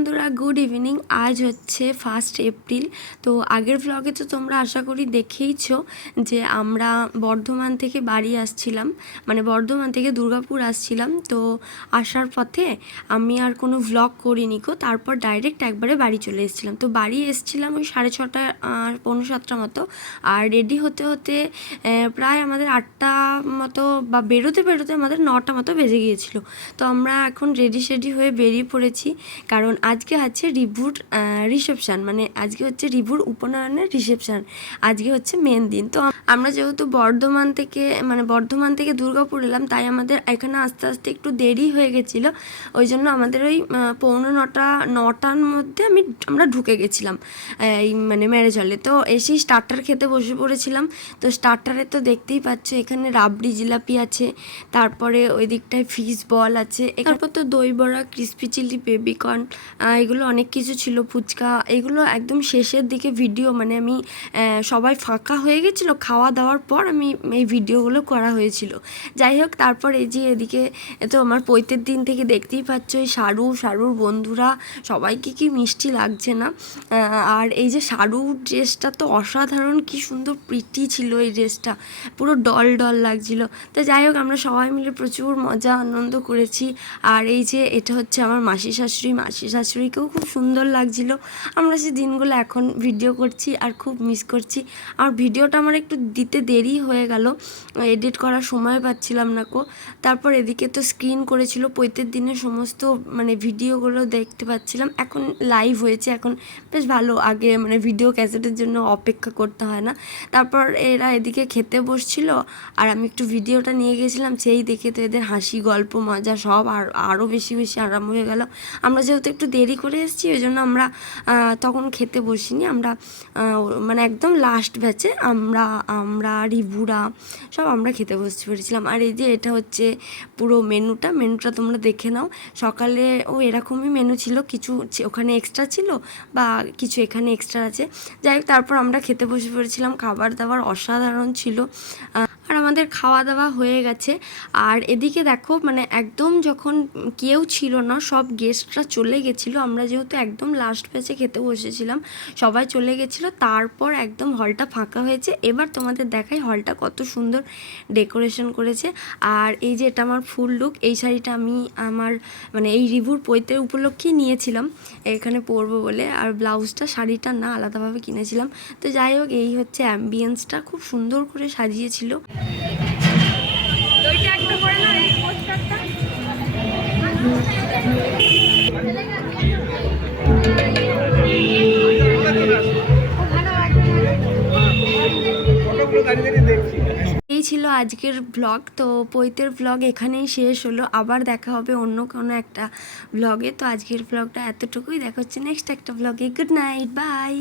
বন্ধুরা, good evening. আজ হচ্ছে 1 এপ্রিল। তো আগের ব্লগে তো তোমরা আশা করি দেখেইছো যে আমরা বর্ধমান থেকে বাড়ি আসছিলাম, মানে বর্ধমান থেকে দুর্গাপুর আসছিলাম। তো আসার পথে আমি আর কোনো ভ্লগ করিনি গো, তারপর ডাইরেক্ট একবারে বাড়ি চলে এসেছিলাম। তো বাড়ি এসেছিলাম ওই 6:30 আর 6:45 মতো, আর রেডি হতে হতে প্রায় আমাদের 8টা মতো বা বেরোতে বেরোতে আমাদের 9টা মতো বেজে গিয়েছিল। তো আমরা এখন রেডি হয়ে বেরিয়ে পড়েছি, কারণ আজকে আছে রিভুর রিসেপশান, মানে আজকে হচ্ছে রিভুর উপনয়নের রিসেপশান, আজকে হচ্ছে মেন দিন। তো আমরা যেহেতু বর্ধমান থেকে দুর্গাপুর এলাম, তাই আমাদের এখানে আস্তে আস্তে একটু দেরি হয়ে গেছিলো। ওই জন্য আমাদের ওই 9:45-9টার মধ্যে আমরা ঢুকে গেছিলাম এই মানে ম্যারেজ হলে। তো এসেই স্টার্টার খেতে বসে পড়েছিলাম। তো স্টার্টারে তো দেখতেই পাচ্ছ এখানে রাবড়ি জিলাপি আছে, তারপরে ওই দিকটায় ফিশ বল আছে, তারপর তো দই বড়া, ক্রিসপি চিলি, বেবিকর্ন, এগুলো অনেক কিছু ছিল, ফুচকা। এগুলো একদম শেষের দিকে ভিডিও, মানে আমি সবাই ফাঁকা হয়ে গেছিলো খাওয়া দাওয়ার পর আমি এই ভিডিওগুলো করা হয়েছিল। যাই হোক, তারপর এই যে এদিকে তো আমার পৈতের দিন থেকে দেখতেই পাচ্ছ এই শারুর বন্ধুরা সবাইকে কি মিষ্টি লাগছে না। আর এই যে শারুর ড্রেসটা তো অসাধারণ, কি সুন্দর প্রিটি ছিল এই ড্রেসটা, পুরো ডল লাগছিল। তো যাই হোক, আমরা সবাই মিলে প্রচুর মজা আনন্দ করেছি। আর এই যে এটা হচ্ছে আমার মাসি শাশুড়িকেও খুব সুন্দর লাগছিল। আমরা সেই দিনগুলো এখন ভিডিও করছি আর খুব মিস করছি। আর ভিডিওটা আমার একটু দিতে দেরি হয়ে গেল, এডিট করার সময় পাচ্ছিলাম না কো। তারপর এদিকে তো স্ক্রিন করেছিল পৈতের দিনের সমস্ত মানে ভিডিওগুলো দেখতে পাচ্ছিলাম। এখন লাইভ হয়েছে, এখন বেশ ভালো। আগে মানে ভিডিও ক্যাসেটের জন্য অপেক্ষা করতে হয় না। তারপর এরা এদিকে খেতে বসছিল আর আমি একটু ভিডিওটা নিয়ে গেছিলাম, সেই দেখে তো এদের হাসি গল্প মজা সব আরও বেশি আরাম হয়ে গেল। আমরা যেহেতু একটু দেরি করে এসেছি, ওই জন্য আমরা তখন খেতে বসিনি, আমরা মানে একদম লাস্ট ব্যাচে আমরা রিভুরা সব আমরা খেতে বসতে পেরেছিলাম। আর এই যে এটা হচ্ছে পুরো মেনুটা তোমরা দেখে নাও। সকালে এরকমই মেনু ছিল, কিছু ওখানে এক্সট্রা ছিল বা কিছু এখানে এক্সট্রা আছে। যাই হোক, তারপর আমরা খেতে বসে পড়েছিলাম। খাবার দাবার অসাধারণ ছিল, আর আমাদের খাওয়া দাওয়া হয়ে গেছে। আর এদিকে দেখো, মানে একদম যখন কেউ ছিল না, সব গেস্টরা চলে গেছিলো, আমরা যেহেতু একদম লাস্ট ব্যাচে খেতে বসেছিলাম, সবাই চলে গেছিলো। তারপর একদম হলটা ফাঁকা হয়েছে। এবার তোমাদের দেখাই হলটা কত সুন্দর ডেকোরেশন করেছে। আর এই যে এটা আমার ফুল লুক, এই শাড়িটা আমি আমার মানে এই রিভুর পৈতের উপলক্ষেই নিয়েছিলাম এখানে পরবো বলে, আর ব্লাউজটা শাড়িটা না আলাদাভাবে কিনেছিলাম। তো যাই হোক, এই হচ্ছে অ্যাম্বিয়েন্সটা, খুব সুন্দর করে সাজিয়েছিল। এই ছিল আজকের ব্লগ। তো পৈতের ব্লগ এখানেই শেষ হলো, আবার দেখা হবে অন্য কোনো একটা ব্লগে। তো আজকের ব্লগটা এতটুকুই, দেখা হচ্ছে নেক্সট একটা ব্লগে। Good night, by.